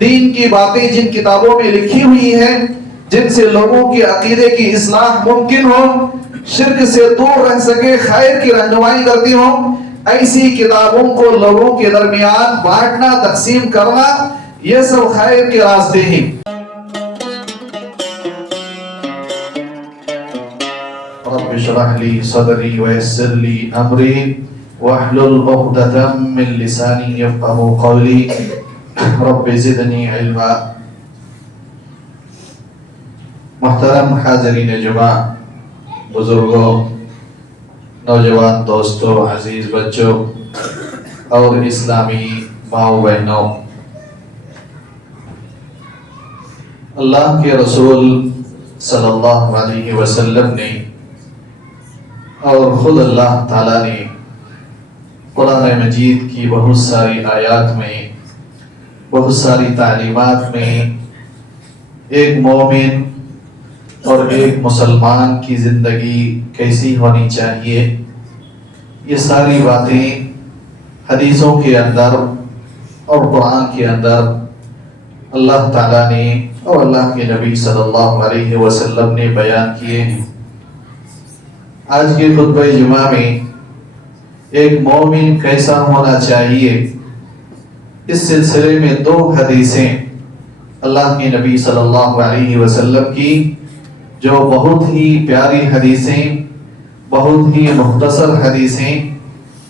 دین کی باتیں جن کتابوں میں لکھی ہوئی ہیں، جن سے لوگوں کے عقیدے کی اصلاح ممکن ہو، شرک سے دور رہ سکے، خیر کی رہنمائی کرتی ہوں، ایسی کتابوں کو لوگوں کے درمیان بانٹنا، تقسیم کرنا، یہ سب خیر کے راستے ہیں۔ رب اشرح لي صدري ويسر لي امري واحلل عقدة من لساني يفقهوا قولي رب زدني علما۔ محترم حاضرین جمعہ، بزرگوں، نوجوان دوستوں، عزیز بچوں اور اسلامی ماؤں بہنوں، اللہ کے رسول صلی اللہ علیہ وسلم نے اور خود اللہ تعالیٰ نے قرآن مجید کی بہت ساری آیات میں، بہت ساری تعلیمات میں ایک مومن اور ایک مسلمان کی زندگی کیسی ہونی چاہیے، یہ ساری باتیں حدیثوں کے اندر اور قرآن کے اندر اللہ تعالیٰ نے اور اللہ کے نبی صلی اللہ علیہ وسلم نے بیان کیے ہیں۔ آج کے خطبہ جمعہ میں ایک مومن کیسا ہونا چاہیے، اس سلسلے میں 2 حدیثیں اللہ کے نبی صلی اللہ علیہ وسلم کی، جو بہت ہی پیاری حدیثیں، بہت ہی مختصر حدیثیں،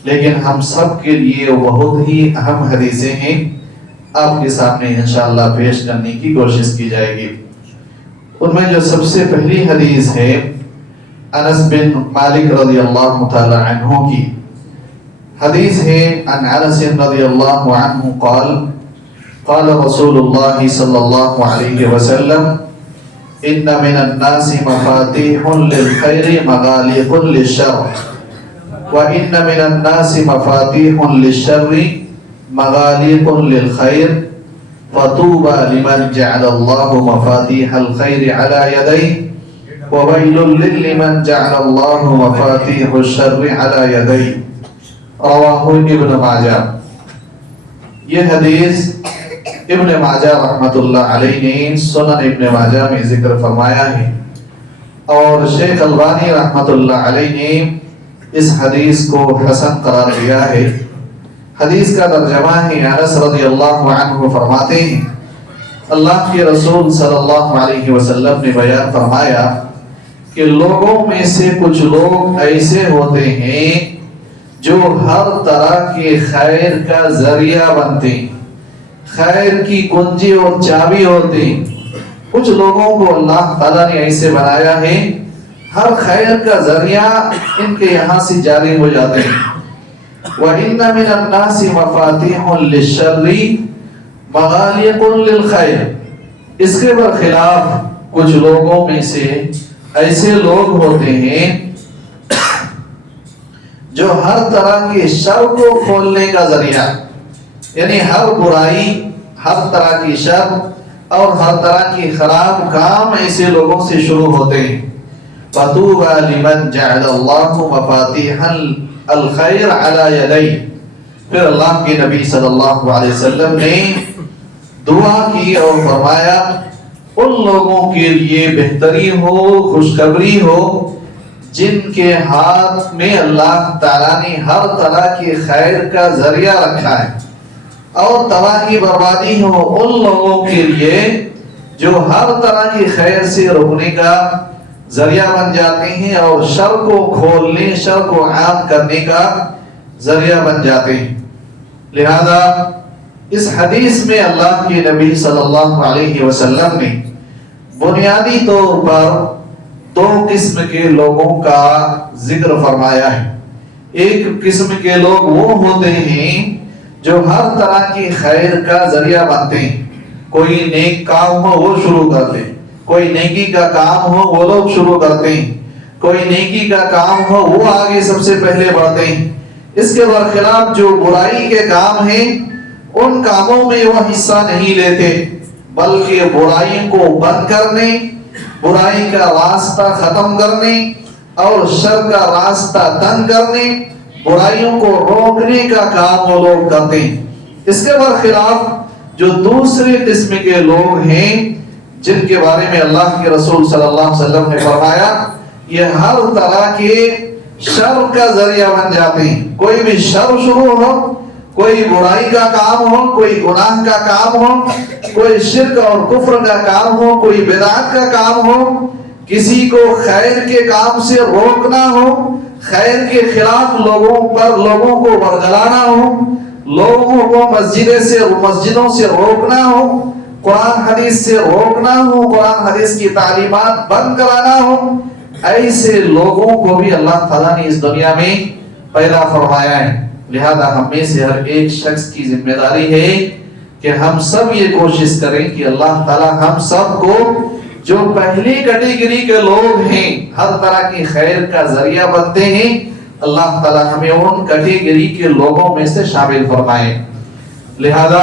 لیکن ہم سب کے لیے بہت ہی اہم حدیثیں ہیں، آپ کے سامنے انشاءاللہ پیش کرنے کی کوشش کی جائے گی۔ ان میں جو سب سے پہلی حدیث ہے انس بن مالک رضی اللہ تعالی عنہ کی حدیث ہے۔ عن انس رضی اللہ عنہ قال قال رسول اللہ صلی اللہ علیہ وسلم ان من الناس مفاتيح للخير مغاليق للشر وان من الناس مفاتيح للشر مغاليق للخير فطوبى لمن جعل الله مفاتيح الخير على يديه وويل لمن جعل الله مفاتيح الشر على يديه رواہ ابن ماجہ۔ یہ حدیث ابن ماجہ رحمۃ اللہ علیہ نے سنن ابن ماجہ میں ذکر فرمایا ہے، اور شیخ البانی رحمۃ اللہ علیہ نے اس حدیث کو حسن قرار دیا ہے۔ حدیث کا ترجمہ ہے، انس رضی اللہ عنہ فرماتے ہیں اللہ کے رسول صلی اللہ علیہ وسلم نے بیان فرمایا کہ لوگوں میں سے کچھ لوگ ایسے ہوتے ہیں جو ہر طرح کے خیر کا ذریعہ بنتے ہیں، خیر کی کنجی اور چابی ہوتے ہیں۔ کچھ لوگوں کو اللہ تعالیٰ نے ایسے بنایا ہے، ہر خیر کا ذریعہ ان کے یہاں سے جاری ہو جاتے ہیں۔ وَإِنَّ مِنَ النَّاسِ مَفَاتِيحٌ لِلشَّرِّ مَغَالِقٌ لِلْخَيْرِ۔ اس کے برخلاف کچھ لوگوں میں سے ایسے لوگ ہوتے ہیں جو ہر طرح کے شر کو کھولنے کا ذریعہ، یعنی ہر برائی، ہر طرح کی شر اور ہر طرح کی خراب کام ایسے لوگوں سے شروع ہوتے ہیں۔ فَطُوبَى لِمَنْ جَعَلَ اللَّهُ مَفَاتِيحَ الْخَيْرِ عَلَى يَدَيْهِ۔ پھر اللہ کے نبی صلی اللہ علیہ وسلم نے دعا کی اور فرمایا ان لوگوں کے لیے بہتری ہو، خوشخبری ہو جن کے ہاتھ میں اللہ تعالیٰ نے ہر طرح کے خیر کا ذریعہ رکھا ہے، اور تباہی بربادی ہو ان لوگوں کے لیے جو ہر طرح کی خیر سے روکنے کا ذریعہ بن جاتے ہیں اور شر کو کھولنے، شر کو عام کرنے کا ذریعہ بن جاتے ہیں۔ لہذا اس حدیث میں اللہ کے نبی صلی اللہ علیہ وسلم نے بنیادی طور پر 2 قسم کے لوگوں کا ذکر فرمایا ہے۔ ایک قسم کے لوگ وہ ہوتے ہیں جو ہر طرح کی خیر کا ذریعہ بنتے ہیں، کوئی نیک کام ہو وہ شروع کرتے ہیں، کوئی نیکی کا کام ہو وہ لوگ شروع کرتے ہیں، کوئی نیکی کا کام ہو وہ آگے سب سے پہلے بڑھتے ہیں۔ اس کے برخلاف جو برائی کے کام ہیں ان کاموں میں وہ حصہ نہیں لیتے، بلکہ برائی کو بند کرنے، برائی کا راستہ ختم کرنے اور شر کا راستہ تنگ کرنے، برائیوں کو روکنے کا کام وہ لوگ کرتے ہیں۔ اس کے برخلاف جو دوسرے قسم کے لوگ ہیں جن کے بارے میں اللہ کے رسول صلی اللہ علیہ وسلم نے فرمایا یہ ہر طرح کے شر کا ذریعہ بن جاتے ہیں. کوئی بھی شر شروع ہو، کوئی برائی کا کام ہو، کوئی گناہ کا کام ہو، کوئی شرک اور کفر کا کام ہو، کوئی بدعت کا کام ہو، کسی کو خیر کے کام سے روکنا ہو، خیر کے خلاف لوگوں کو ورگلانا ہو، لوگوں کو مسجدوں سے روکنا ہو، قرآن حدیث سے روکنا ہو، قرآن حدیث کی تعلیمات بند کرانا ہو، ایسے لوگوں کو بھی اللہ تعالیٰ نے اس دنیا میں پیدا فرمایا ہے. لہذا ہم میں سے ہر ایک شخص کی ذمہ داری ہے کہ ہم سب یہ کوشش کریں کہ اللہ تعالیٰ ہم سب کو جو پہلی کیٹیگری کے لوگ ہیں ہر طرح کی خیر کا ذریعہ بنتے ہیں، اللہ تعالیٰ ہمیں ان کیٹیگری کے لوگوں میں سے شامل فرمائے. لہذا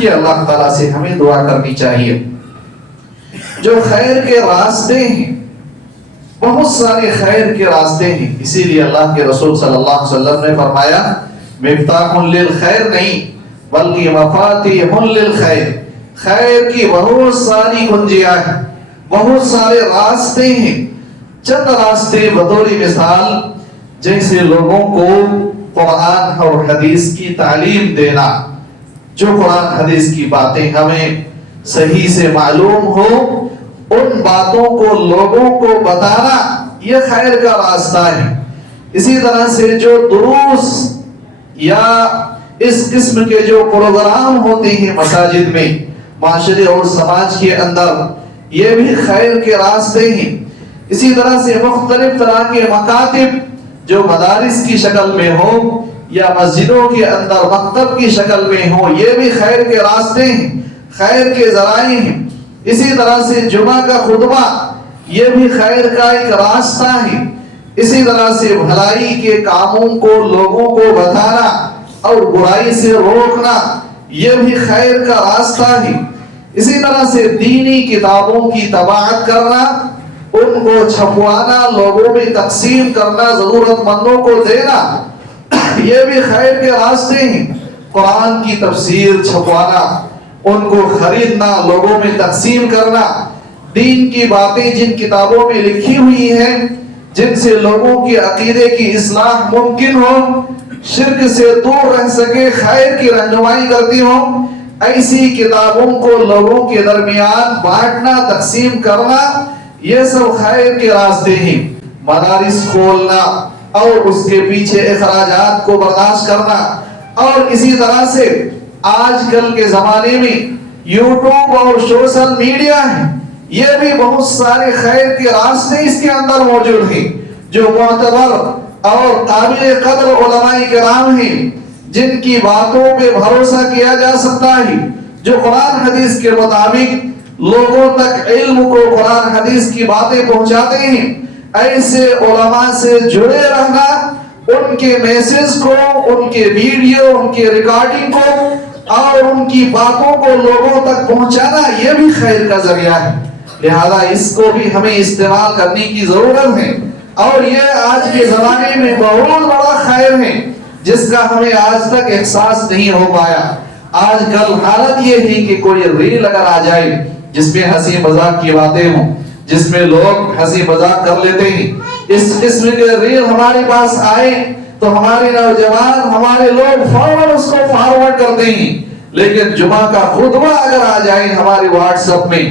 یہ اللہ تعالیٰ سے ہمیں دعا کرنی چاہیے. جو خیر کے راستے ہیں، بہت سارے خیر کے راستے ہیں، اسی لیے اللہ کے رسول صلی اللہ علیہ وسلم نے فرمایا مفتاح للخیر نہیں بلکہ مفاتیح للخیر. خیر کی بہت ساری کنجیاں ہیں، بہت سارے راستے ہیں. چند راستے بطور مثال جیسے لوگوں کو قرآن اور حدیث کی تعلیم دینا، جو قرآن حدیث کی باتیں ہمیں صحیح سے معلوم ہو ان باتوں کو لوگوں کو بتانا، یہ خیر کا راستہ ہے. اسی طرح سے جو دروس یا اس قسم کے جو پروگرام ہوتے ہیں مساجد میں، معاشرے اور سماج کے اندر، یہ بھی خیر کے راستے ہیں. اسی طرح سے مختلف طرح کے مکاتب جو مدارس کی شکل میں ہو یا مسجدوں کے اندر مکتب کی شکل میں ہو، یہ بھی خیر کے راستے ہیں، خیر کے ذرائع ہیں. اسی طرح سے جمعہ کا خطبہ یہ بھی خیر کا ایک راستہ ہے. اسی طرح سے بھلائی کے کاموں کو لوگوں کو بتانا اور برائی سے روکنا یہ بھی خیر کا راستہ ہے. اسی طرح سے دینی کتابوں کی طباعت کرنا، ان کو چھپوانا، لوگوں میں تقسیم کرنا، ضرورت مندوں کو دینا، یہ بھی خیر کے راستے ہیں. قرآن کی تفسیر چھپوانا، ان کو خریدنا، لوگوں میں تقسیم کرنا، دین کی باتیں جن کتابوں میں لکھی ہوئی ہیں جن سے لوگوں کی عقیدے کی اصلاح ممکن ہو، شرک سے دور رہ سکے، خیر کی رہنمائی کرتی ہو، ایسی کتابوں کو لوگوں کے درمیان بانٹنا، تقسیم کرنا، یہ سب خیر کے راستے ہیں. مدارس کھولنا اور اس کے پیچھے اخراجات کو برداشت کرنا، اور اسی طرح سے آج کل کے زمانے میں یوٹیوب اور سوشل میڈیا ہے، یہ بھی بہت سارے خیر کے راستے اس کے اندر موجود ہیں. جو معتبر اور قابل قدر علماء کرام ہیں جن کی باتوں پہ بھروسہ کیا جا سکتا ہے، جو قرآن حدیث کے مطابق لوگوں تک علم کو قرآن حدیث کی باتیں پہنچاتے ہیں، ایسے علماء سے جڑے رہنا، ان کے میسج کو، ان کے ویڈیو، ان کے ریکارڈنگ کو اور ان کی باتوں کو لوگوں تک پہنچانا، یہ بھی خیر کا ذریعہ ہے. لہذا اس کو بھی ہمیں استعمال کرنے کی ضرورت ہے، اور یہ آج کے زمانے میں بہت بڑا خیر ہے جس کا ہمیں آج تک احساس نہیں ہو پایا. آج کل حالت یہ ہے کہ کوئی ریل اگر آ جائے جس میں ہنسی مذاق کی باتیں ہوں، جس میں لوگ ہنسی مذاق کر لیتے ہیں، اس قسم کے ریل ہمارے پاس آئے تو ہمارے نوجوان، ہمارے لوگ فوراً اس کو فارورڈ کرتے ہیں. لیکن جمعہ کا خطبہ اگر آ جائے ہمارے واٹس ایپ میں،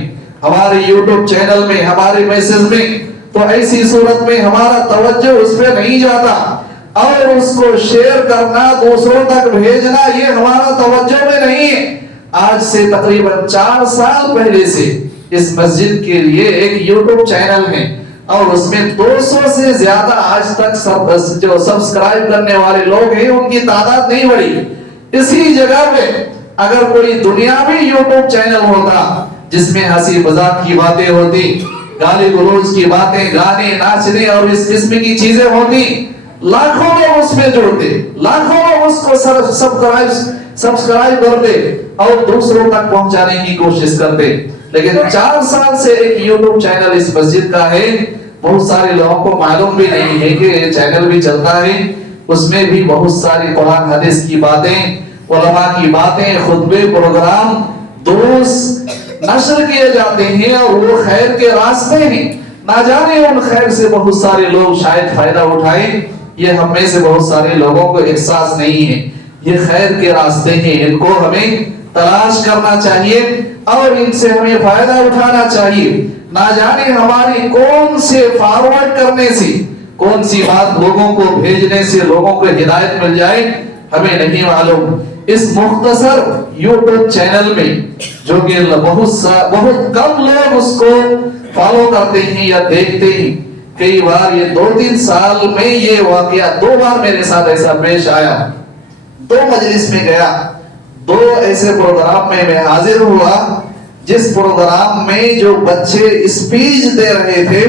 ہمارے یوٹیوب چینل میں، ہمارے میسج میں، تو ایسی صورت میں ہمارا توجہ اس پہ نہیں جاتا، اور اس کو شیئر کرنا، دوسروں تک بھیجنا، یہ ہمارا توجہ میں نہیں ہے. آج سے تقریباً 4 سال پہلے سے اس مسجد کے لیے ایک یوٹیوب چینل ہے، اور اس میں 200 سے زیادہ آج تک جو سبسکرائب کرنے والے لوگ ہیں ان کی تعداد نہیں بڑھی. اسی جگہ پہ اگر کوئی دنیاوی یوٹیوب چینل ہوتا جس میں ہنسی مذاق کی باتیں ہوتی، گالی گلوچ کی باتیں، گانے، ناچنے اور اس قسم کی چیزیں ہوتی، لاکھوں لوگ اس میں جڑتے، لاکھوں لوگ اس کو سبسکرائب کرتے اور دوسروں تک پہنچانے کی کوشش کرتے. لیکن 4 سال سے ایک یوٹیوب چینل اس مسجد کا ہے، بہت سارے لوگوں کو معلوم بھی نہیں ہے کہ یہ چینل بھی چلتا ہے. اس میں بھی بہت ساری قرآن حدیث کی باتیں علماء کی باتیں، خطبے، پروگرام، دروس نشر کیے جاتے ہیں اور وہ خیر کے راستے ہیں. نہ جانے ان خیر سے بہت سارے لوگ شاید فائدہ اٹھائیں، یہ ہم میں سے بہت سارے لوگوں کو احساس نہیں ہے. یہ خیر کے راستے ہیں، ان کو ہمیں تلاش کرنا چاہیے اور ان سے ہمیں فائدہ اٹھانا چاہیے. نہ جانے ہماری کون سے فارورڈ کرنے سے، کون سی بات لوگوں کو بھیجنے سے لوگوں کو ہدایت مل جائے، ہمیں نہیں معلوم. اس مختصر یوٹیوب چینل میں جو کہ بہت کم لوگ اس کو فالو کرتے ہیں یا دیکھتے ہیں، کئی بار یہ 2-3 سال میں یہ واقعہ 2 بار میرے ساتھ ایسا پیش آیا. 2 مجلس میں گیا، 2 ایسے پروگرام میں میں حاضر ہوا جس پروگرام میں جو بچے اسپیچ دے رہے تھے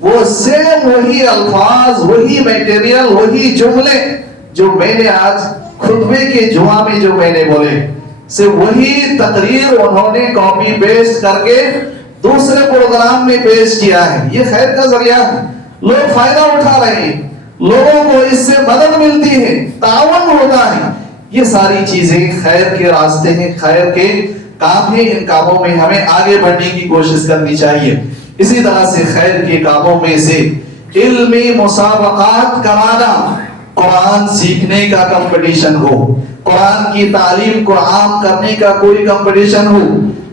وہ سیم وہی الفاظ، وہی میٹیریل، وہی جملے جو میں نے آج خطبے کے جمعہ میں جو میں نے بولے، سے وہی تقریر انہوں نے کاپی پیسٹ کر کے دوسرے پروگرام میں پیش کیا ہے. یہ خیر کا ذریعہ ہے، لوگ فائدہ اٹھا رہے ہیں، لوگوں کو اس سے مدد ملتی ہے، تعاون ہوتا ہے. یہ ساری چیزیں خیر کے راستے ہیں، خیر کے کام ہیں. ان کاموں میں ہمیں آگے بڑھنے کی کوشش کرنی چاہیے. اسی طرح سے خیر کے کاموں میں سے علمی مسابقات کرانا، قرآن سیکھنے کا کمپٹیشن ہو، قرآن کی تعلیم کو عام کرنے کا کوئی کمپٹیشن ہو،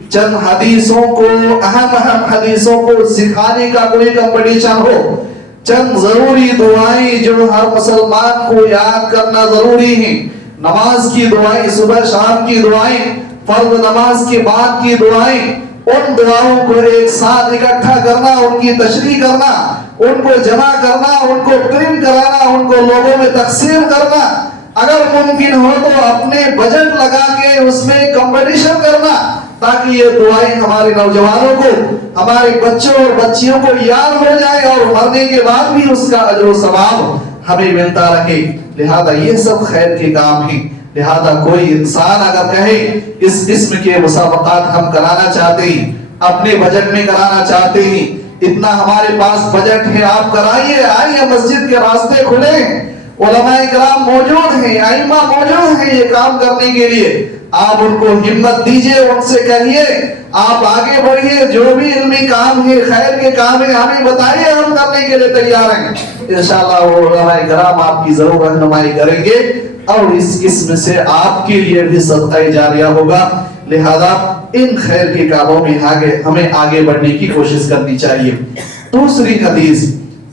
چند حدیثوں کو، اہم حدیثوں کو سکھانے کا کوئی کمپٹیشن ہو، چند ضروری دعائیں جو ہر مسلمان کو یاد کرنا ضروری ہیں، نماز کی دعائیں، صبح شام کی دعائیں، فرض نماز کے بعد کی دعائیں، ان دعاؤں کو ایک ساتھ اکٹھا کرنا، ان کی تشریح کرنا، ان کو جمع کرنا، ان کو پرنٹ کرانا، ان کو لوگوں میں تقسیم کرنا، اگر ممکن ہو تو اپنے بجٹ لگا کے اس میں کمپٹیشن کرنا، تاکہ یہ دعائیں ہمارے نوجوانوں کو، ہمارے بچوں اور بچیوں کو یاد ہو جائے اور مرنے کے بعد بھی اس کا اجر و ثواب ہمیں ملتا رہے. لہذا یہ سب خیر کے کام ہیں. لہذا کوئی انسان اگر کہے اس قسم کے مسابقات ہم کرانا چاہتے ہیں، اپنے بجٹ میں کرانا چاہتے ہیں، اتنا ہمارے پاس بجٹ ہے، آپ کرائیے، آئیے، مسجد کے راستے کھلے، علماء کرام موجود ہیں، ائمہ موجود ہیں یہ کام کرنے کے لیے. آپ ان کو ہمت دیجئے، ان سے کہیے آپ آگے بڑھیے، جو بھی علمی کام ہے، خیر کے کام ہے، ہمیں بتائیے، ہم کرنے کے لیے تیار ہیں. انشاءاللہ وہ علماء کرام آپ کی ضرور رہنمائی کریں گے اور اس قسم سے آپ کے لیے بھی صدقہ جاریہ ہوگا. لہذا ان خیر کے کاموں میں ہمیں آگے بڑھنے کی کوشش کرنی چاہیے. دوسری حدیث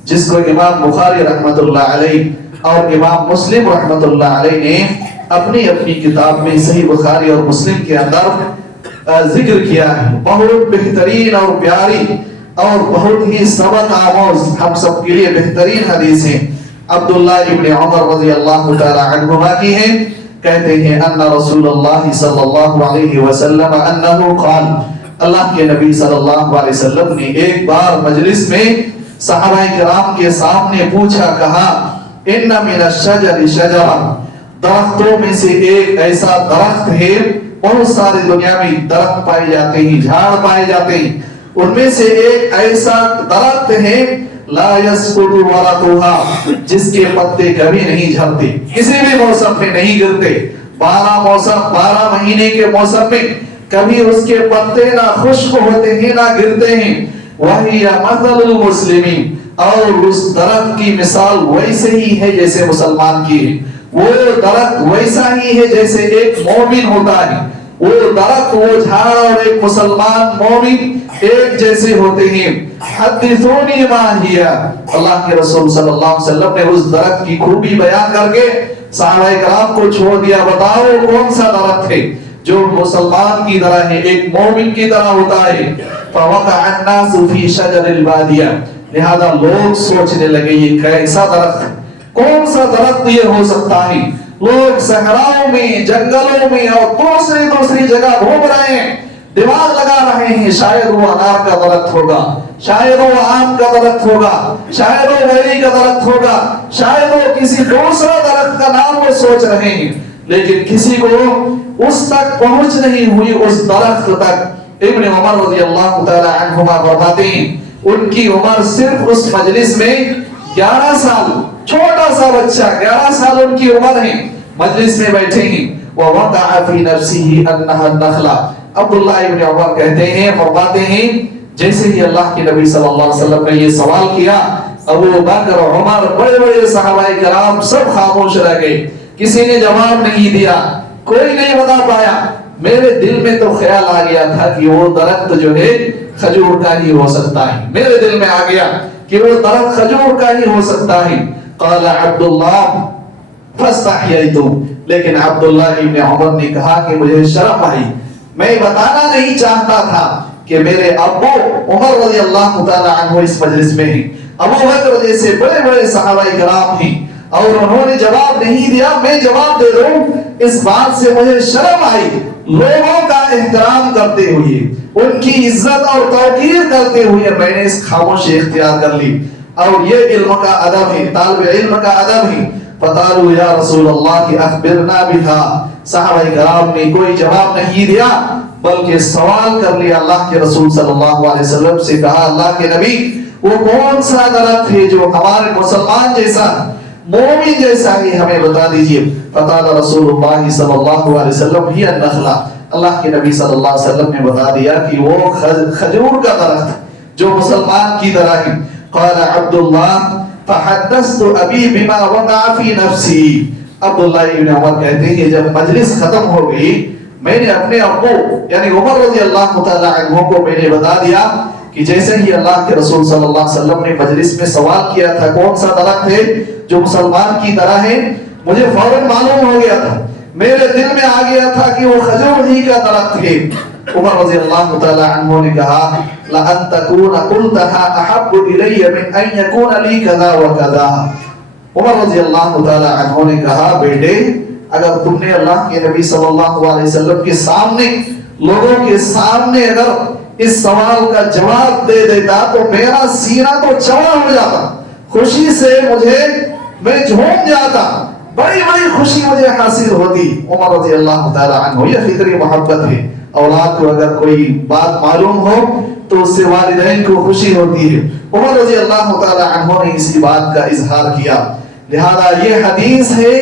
جس کو امام بخاری رحمت اللہ علیہ اور امام مسلم رحمت اللہ علیہ نے اپنی کتاب میں صحیح بخاری اور مسلم کے اندر ذکر کیا ہے، بہت بہترین اور پیاری اور بہت ہی سبق آموز، ہم سب کے لیے بہترین حدیث ہے. عبداللہ ابن عمر رضی اللہ تعالی عنہما کی ہے، کہتے ہیں ان رسول اللہ صلی اللہ علیہ وسلم انہو قال، اللہ کے نبی صلی اللہ علیہ وسلم نے ایک بار مجلس میں صحابہ کرام کے سامنے پوچھا، کہا ان من الشجر شجرہ، درختوں میں سے ایک ایسا درخت ہے، بہت سارے دنیا میں درخت پائے جاتے ہیں، جھاڑ پائے جاتے ہیں، ان میں سے ایک ایسا درخت ہے لا یسقط ورقها، جس کے پتے کبھی نہیں جھڑتے، کسی بھی موسم میں نہیں گرتے، 12 مہینے کے موسم میں کبھی اس کے پتے نہ خشک ہوتے ہیں نہ گرتے ہیں. وہی مثل المسلمین، اور اس درخت کی مثال ویسے ہی ہے جیسے مسلمان کی ہے. وہ درخت ویسا ہی ہے جیسے ایک مومن ہوتا ہے. وہ درخت، وہ جھاڑ اور ایک مسلمان مومن ایک جیسے ہوتے ہیں. حدثونی ما ہی، اللہ کے رسول صلی اللہ علیہ وسلم نے اس درخت کی خوبی بیان کر کے صحابہ کرام کو چھوڑ دیا. بتاؤ کون سا درخت ہے جو مسلمان کی طرح ہے، ایک مومن کی طرح ہوتا ہے. فوقع الناس فی شجر البادیہ، لہذا لوگ سوچنے لگے یہ کیسا درخت، کون سا درخت یہ ہو سکتا ہے. لوگ صحراؤں میں، جنگلوں میں اور دوسری جگہ گھوم رہے ہیں، دماغ لگا رہے ہیں، شاید وہ انار کا درخت ہوگا، شاید وہ آم کا درخت ہوگا، شاید وہ بیری کا درخت ہوگا، شاید وہ کسی دوسرا درخت کا نام وہ سوچ رہے ہیں، لیکن کسی کو اس تک پہنچ نہیں ہوئی، اس درخت تک. ابن عمر رضی اللہ تعالی عنہما فرماتے ہیں ان کی عمر صرف اس مجلس میں 11 سال، چھوٹا سا بچہ 11 سال ان کی عمر ہے، مجلس میں بیٹھے ہیں. ووقع في نفسه انها النخلہ. عبداللہ ابن عمر کہتے ہیں، فرماتے ہیں، جیسے ہی اللہ کے نبی صلی اللہ علیہ وسلم نے یہ سوال کیا، ابو بکر، عمر، بڑے بڑے صحابہ کرام سب خاموش رہ گئے، کسی نے جواب نہیں دیا، کوئی نہیں بتا پایا. میرے دل میں تو خیال آ گیا تھا کہ وہ درخت جو ہے کھجور کا ہی ہو سکتا ہے. میرے دل میں آ گیا کہ وہ درخت کھجور کا ہی ہو سکتا ہے. قال عبداللہ فاستحییت، لیکن عبداللہ ابن عمر نے کہا کہ مجھے شرم آئی، میں بتانا نہیں چاہتا تھا کہ میرے ابو عمر رضی اللہ تعالی عنہ اس مجلس میں ہیں، ابو بکر جیسے بڑے بڑے صحابہ کرام ہیں، اور انہوں نے جواب نہیں دیا، میں جواب دے دوں. اس بات سے مجھے شرم آئی. لوگوں کا احترام کرتے ہوئے، ان کی عزت اور توقیر کرتے ہوئے میں نے اس خاموشی اختیار کر لی. اور یہ علم کا ادب ہے، طالب علم کا ادب ہے. فقالوا یا رسول اللہ اخبرنا بها، صحابہ کرام نے کوئی جواب نہیں دیا بلکہ سوال کر لیا اللہ کے رسول صلی اللہ علیہ وسلم سے. کہا اللہ کے نبی، وہ کون سا درخت ہے جو ہمارے مسلمان جیسا، مومن جیسا ہے، ہمیں بتا دیجئے. فقال رسول اللہ صلی اللہ علیہ وسلم ہی النخلہ، اللہ کے نبی صلی اللہ علیہ وسلم نے بتا دیا کہ وہ کھجور کا درخت جو مسلمان کی طرح ہے. قال عبداللہ فحدثت ابی بما وقع فی نفسی، عبداللہ ابن عمر کہتے ہیں جب مجلس ختم ہو گئی، میں نے اپنے ابو یعنی عمر رضی اللہ تعالی عنہ کو میں نے بتا دیا کہ جیسے ہی اللہ کے رسول صلی اللہ علیہ وسلم نے مجلس میں سوال کیا تھا کون سا درخت ہے جو مسلمان کی طرح ہے، مجھے فوراً معلوم ہو گیا تھا، میرے دل میں آ گیا تھا کہ وہ کھجور ہی کا درخت ہے. عمر رضی اللہ تعالی عنہ نے کہا لَأَن تَكُونَ قُلْتَهَا أَحَبُّ إِلَيَّ مِنْ أَنْ يَكُونَ لِي كَذَا وَكَذَا. عمر رضی اللہ تعالی عنہ نے کہا بیٹے، اگر تم نے اللہ کے نبی صلی اللہ علیہ وسلم کے سامنے، لوگوں کے سامنے اگر اس سوال کا جواب دے دیتا تو میرا سینہ تو چوڑا ہو جاتا، خوشی سے میں جھوم جاتا، بڑی بڑی خوشی مجھے حاصل ہوتی. عمر رضی اللہ تعالی عنہ، یہ فطری محبت ہے. اولاد کو اگر کوئی بات معلوم ہو تو اس سے والدین کو خوشی ہوتی ہے. عمر رضی اللہ تعالی عنہ نے اسی بات کا اظہار کیا. لہذا یہ حدیث ہے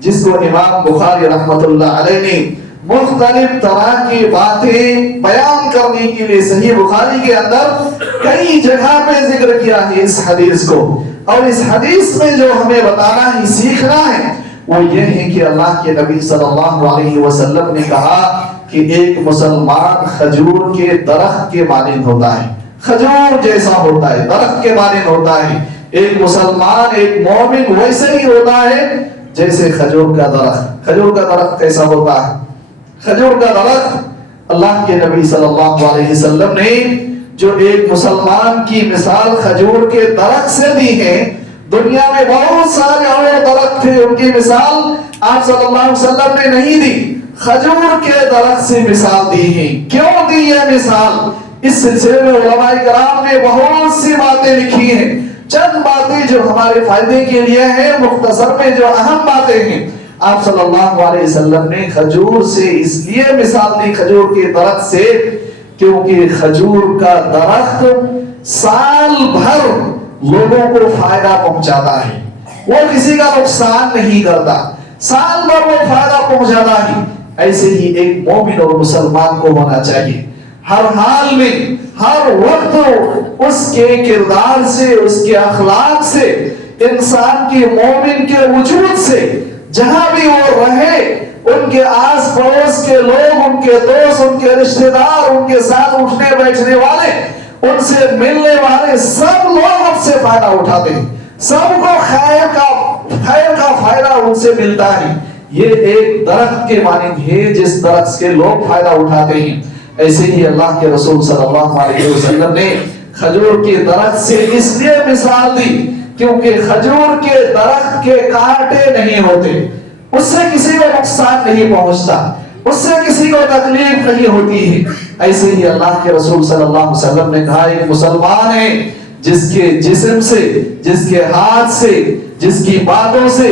جس کو امام بخاری رحمۃ اللہ علیہ نے مختلف طرح کی باتیں بیان کرنے کے لیے صحیح بخاری کے اندر کئی جگہ پہ ذکر کیا ہے اس حدیث کو. اور اس حدیث میں جو ہمیں بتانا ہے، سیکھنا ہے، وہ یہ ہے کہ اللہ کے نبی صلی اللہ علیہ وسلم نے کہا کہ ایک مسلمان کھجور کے درخت کے مانند ہوتا ہے، کھجور جیسا ہوتا ہے، درخت کے مانند ہوتا ہے. ایک مسلمان، ایک مومن ویسے ہی ہوتا ہے جیسے کھجور کا درخت. کھجور کا درخت کیسا ہوتا ہے؟ کھجور کا درخت اللہ کے نبی صلی اللہ علیہ وسلم نے جو ایک مسلمان کی مثال کھجور کے درخت سے دی ہے. دنیا میں بہت سارے اور درخت تھے، ان کی مثال آپ صلی اللہ علیہ وسلم نے نہیں دی، کھجور کے درخت سے مثال دی ہے. کیوں دی یہ مثال؟ اس سلسلے میں علماء کرام نے بہت سی باتیں لکھی ہیں. چند باتیں جو ہمارے فائدے کے لیے ہیں، مختصر میں جو اہم باتیں ہیں. آپ صلی اللہ علیہ وسلم نے کھجور سے اس لیے مثال دی، کھجور کے درخت سے، کیونکہ کھجور کا درخت سال بھر لوگوں کو فائدہ پہنچاتا ہے، وہ کسی کا نقصان نہیں کرتا، سال بھر وہ فائدہ پہنچاتا ہے. ایسے ہی ایک مومن اور مسلمان کو ہونا چاہیے، ہر حال میں، ہر وقت اس کے کردار سے، اس کے اخلاق سے، انسان کے، مومن کے وجود سے، جہاں بھی وہ رہے، ان کے آس پڑوس کے لوگ، ان کے دوست، ان کے رشتہ دار، ان کے ساتھ اٹھنے بیٹھنے والے، ان سے ملنے والے سب لوگ ان سے فائدہ اٹھاتے ہیں، سب کو خیر کا فائدہ ان سے ملتا ہے. یہ ایک درخت کے مانند ہے جس درخت کے لوگ فائدہ اٹھاتے ہیں. ایسے ہی اللہ کے رسول صلی اللہ علیہ وسلم نے کھجور کے درخت سے اس لیے مثال دی کیونکہ کھجور کے درخت کے کانٹے نہیں ہوتے، اس سے کسی کو نقصان نہیں پہنچتا، اس سے کسی کو تکلیف نہیں ہوتی ہے. ایسے ہی اللہ کے رسول صلی اللہ علیہ وسلم نے کہا ایک مسلمان ہے جس کے جسم سے، جس کے ہاتھ سے، جس کی باتوں سے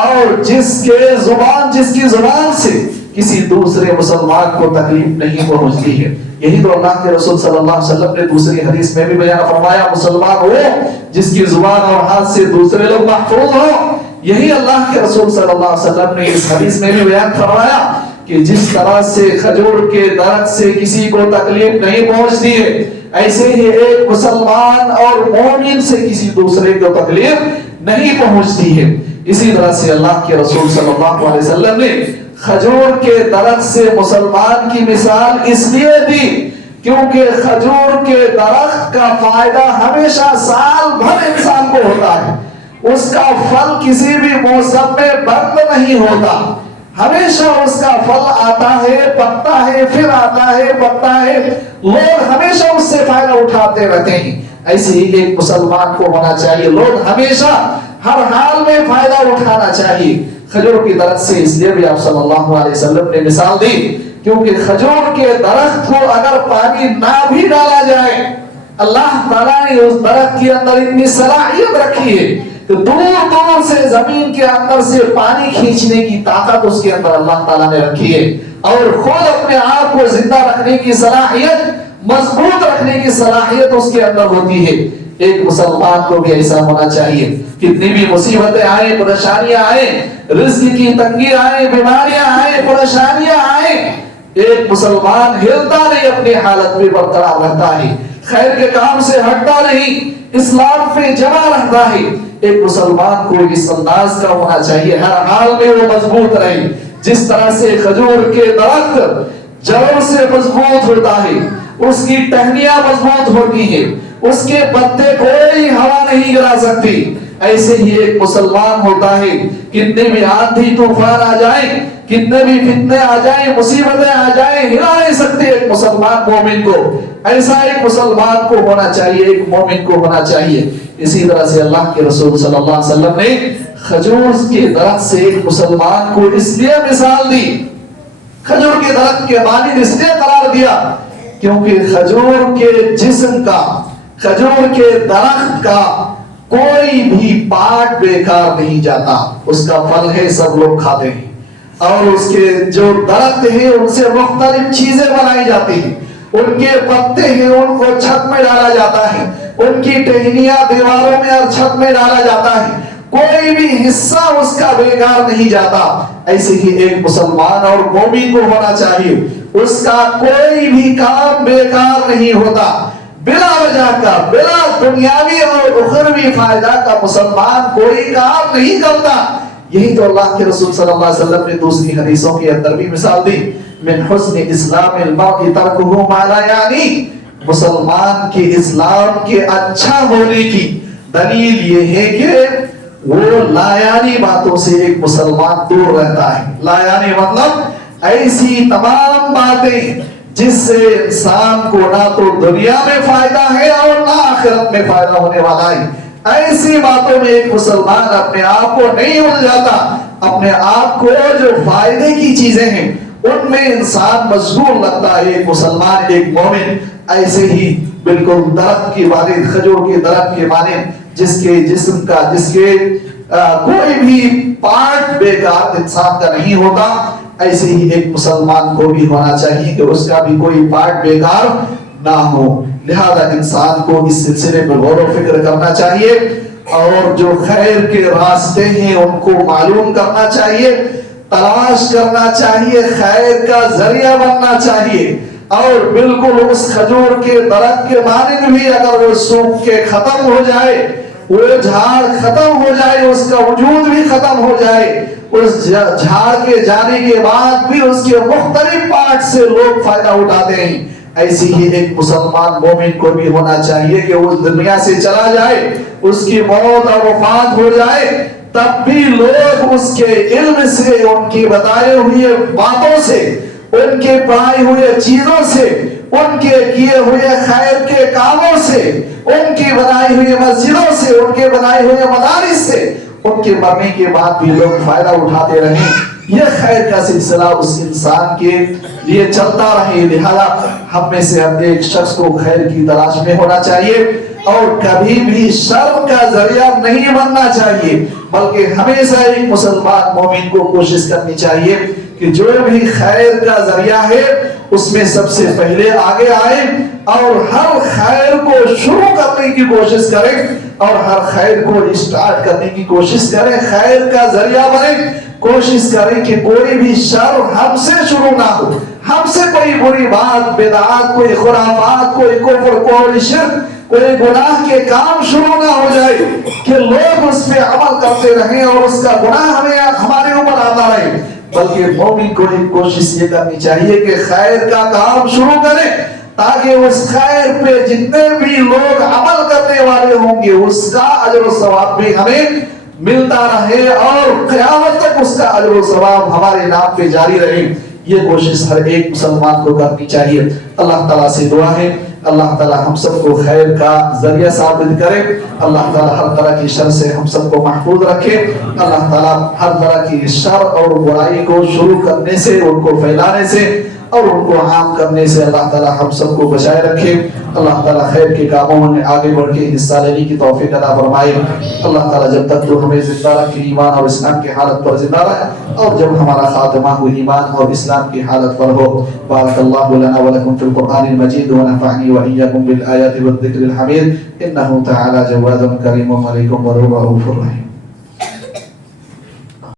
اور جس کی زبان سے کسی دوسرے مسلمان کو تکلیف نہیں پہنچتی ہے. یہی تو اللہ کے رسول صلی اللہ علیہ وسلم نے دوسری حدیث میں بھی بیان فرمایا، مسلمان وہ جس کی زبان اور ہاتھ سے دوسرے لوگ محفوظ ہوں، یہی اللہ کے رسول صلی اللہ علیہ وسلم نے اس حدیث میں بھی بیان فرمایا کہ جس طرح سے کھجور کے درخت سے کسی کو تکلیف نہیں پہنچتی ہے، ایسے ہی ایک مسلمان اور مومن سے کسی دوسرے کو تکلیف نہیں پہنچتی ہے۔ اسی طرح سے اللہ کے رسول صلی اللہ علیہ وسلم نے کھجور کے درخت سے مسلمان کی مثال اس لیے دی کیونکہ کھجور کے درخت کا فائدہ ہمیشہ سال بھر انسان کو ہوتا ہے، اس کا پھل کسی بھی موسم میں بند نہیں ہوتا، ہمیشہ اس کا پھل آتا ہے، پکتا ہے، پھر آتا ہے، پکتا ہے، لوگ ہمیشہ اس سے فائدہ اٹھاتے رہتے ہیں۔ ایسے ہی ایک مسلمان کو ہونا چاہیے، لوگ ہمیشہ ہر حال میں فائدہ اٹھانا چاہیے۔ کھجور کی درخت سے اس لیے بھی آپ صلی اللہ علیہ وسلم نے مثال دی کیونکہ کھجور کے درخت کو اگر پانی نہ بھی ڈالا جائے، اللہ تعالیٰ نے اس درخت کے اندر اتنی صلاحیت رکھی ہے کہ دور دور سے زمین کے اندر سے پانی کھینچنے کی طاقت اس کے اندر اللہ تعالیٰ نے رکھی ہے، اور خود اپنے آپ کو زندہ رکھنے کی صلاحیت، مضبوط رکھنے کی صلاحیت اس کے اندر ہوتی ہے۔ ایک مسلمان کو بھی ایسا ہونا چاہیے، کتنی بھی مصیبتیں آئیں، پریشانیاں آئیں، رزق کی تنگی آئیں، بیماریاں آئیں، پریشانیاں آئیں، ایک مسلمان ہلتا نہیں، اپنی حالت میں برقرار رہتا ہے، خیر کے کام سے ہٹتا نہیں، اسلام پہ جمع رہتا ہے۔ ایک مسلمان کو اس انداز کا ہونا چاہیے، ہر حال میں وہ مضبوط رہے، جس طرح سے کھجور کے درخت جڑوں سے مضبوط ہوتا ہے، اس کی ٹہنیاں مضبوط ہوتی ہیں، اس کے پتے کوئی ہوا نہیں گرا سکتی، ایسے ہی ایک مسلمان ہوتا ہے، کتنے بھی آندھی طوفان آ جائیں، کتنے بھی فتنے آ جائیں، مصیبتیں آ جائیں، ہلا نہیں سکتے ایک مسلمان مومن کو۔ ایسا ایک مسلمان کو ہونا چاہیے، ایک مومن کو ہونا چاہیے۔ اسی طرح سے اللہ کے رسول صلی اللہ علیہ وسلم نے کھجور کے درخت سے ایک مسلمان کو اس لیے مثال دی، کھجور کے درخت کے مانند اس لیے قرار دیا کیونکہ کھجور کے جسم کا، کھجور کے درخت کا کوئی بھی پارٹ بیکار نہیں جاتا، اس کا پھل ہے سب لوگ کھاتے ہیں، اور اس کے جو درخت ہیں ان سے مختلف چیزیں بنائی جاتی ہیں، ان کے پتے ہیں ان کو چھت میں ڈالا جاتا ہے، ان کی ٹہنیاں دیواروں میں اور چھت میں ڈالا جاتا ہے، کوئی بھی حصہ اس کا بیکار نہیں جاتا۔ ایسے ہی ایک مسلمان اور مومن کو ہونا چاہیے، اس کا کوئی بھی کام بیکار نہیں ہوتا، بلا وجہ کا، بلا دنیاوی اور اخروی فائدہ کا مسلمان کوئی کام نہیں کرتا۔ یہی تو اللہ کے رسول صلی اللہ علیہ وسلم نے دوسری حدیثوں کے اندر بھی مثال دی، من حسن اسلام المرء ترکہ ما لا یعنی، مسلمان کے اسلام کے اچھا ہونے کی دلیل یہ ہے کہ وہ لا یعنی باتوں سے ایک مسلمان دور رہتا ہے۔ لا یعنی مطلب ایسی تمام باتیں جس سے انسان کو نہ تو دنیا میں فائدہ ہے اور نہ آخرت میں فائدہ ہونے والا ہے، ایسی باتوں میں ایک مسلمان اپنے آپ کو نہیں الجھاتا، اپنے آپ کو جو فائدے کی چیزیں ہیں ان میں انسان مشغول رکھتا ہے۔ ایک مسلمان، ایک مومن ایسے ہی بالکل درخت کی مانند، کھجور کے درخت کے مانند، جس کے جسم کا، جس کے کوئی بھی پارٹ بیکار انسان کا نہیں ہوتا، ایسے ہی ایک مسلمان کو بھی ہونا چاہیے کہ اس کا بھی کوئی پارٹ بیکار نہ ہو۔ لہذا انسان کو اس سلسلے پر غور و فکر کرنا چاہیے، اور جو خیر کے راستے ہیں ان کو معلوم کرنا چاہیے، تلاش کرنا چاہیے، خیر کا ذریعہ بننا چاہیے، اور بالکل اس کھجور کے درخت کے مانند بھی اگر وہ سوکھ کے ختم ہو جائے، وہ جھاڑ ختم ہو جائے، اس کا وجود بھی ختم ہو جائے، اس جھاڑ کے جانے کے بعد بھی اس کے مختلف پارٹ سے لوگ فائدہ اٹھاتے ہیں، ایسی ہی ایک مسلمان مومن کو بھی ہونا چاہیے کہ وہ دنیا سے چلا جائے، اس کی موت اور وفات ہو جائے، تب بھی لوگ اس کے علم سے، ان کی بتائے ہوئے باتوں سے، ان کے پڑھائے ہوئے چیزوں سے، ان کے کیے ہوئے خیر کے کاموں سے، ان کی بنائی ہوئی مسجدوں سے، ان کے بنائے ہوئے مدارس سے، ان کے مرنے کے بعد بھی لوگ فائدہ اٹھاتے رہیں۔ یہ خیر کا سلسلہ اس انسان کے لیے چلتا رہے۔ لہذا ہم میں سے ہر ایک شخص کو خیر کی تلاش میں ہونا چاہیے، اور کبھی بھی شر کا ذریعہ نہیں بننا چاہیے، بلکہ ہمیشہ ایک مسلمان مومن کو کوشش کرنی چاہیے کہ جو بھی خیر کا ذریعہ ہے اس میں سب سے پہلے آگے آئے اور ہر خیر کو شروع کرنے کی کوشش کریں اور ہر خیر کو اسٹارٹ کرنے کی کوشش کریں، خیر کا ذریعہ بنے، کوشش کریں کہ کوئی بھی شر ہم سے شروع نہ ہو، ہم سے کوئی بری بات، بدعات، کوئی خرافات، کوئی کفر، کوئی شرک، کوئی گناہ کے کام شروع نہ ہو جائے کہ لوگ اس پہ عمل کرتے رہیں اور اس کا گناہ ہمارے اوپر آتا رہے، بلکہ مومن کو ایک کوشش یہ کرنی چاہیے کہ خیر کا کام شروع کریں تاکہ اس خیر پہ جتنے بھی لوگ عمل کرنے والے ہوں گے اس کا اجر و ثواب بھی ہمیں ملتا رہے اور قیامت تک اس کا اجر و ثواب ہمارے نام پہ جاری رہے۔ یہ کوشش ہر ایک مسلمان کو کرنی چاہیے۔ اللہ تعالیٰ سے دعا ہے اللہ تعالیٰ ہم سب کو خیر کا ذریعہ ثابت کرے، اللہ تعالیٰ ہر طرح کی شر سے ہم سب کو محفوظ رکھے، اللہ تعالیٰ ہر طرح کی شر اور برائی کو شروع کرنے سے، ان کو پھیلانے سے اور ان کو عام کرنے سے اللہ تعالیٰ ہم سب کو بچائے رکھے۔ اللہ تعالیٰ خیر کے کاموں میں آگے بڑھ کے حصہ لینے کی توفیق عطا فرمائے۔ اللہ تعالیٰ جب تک تو ہمیں زندہ رکھے ایمان اور اسلام کی حالت پر زندہ رکھے اور جب ہمارا خاتمہ ہو ایمان اور اسلام کی حالت پر ہو۔ بارک اللہ لنا ولکم فی القرآن المجید ونفعنی وإیاکم بالآیات والذکر الحمید انہ تعالی جواد کریم علیکم ورؤوف رحیم۔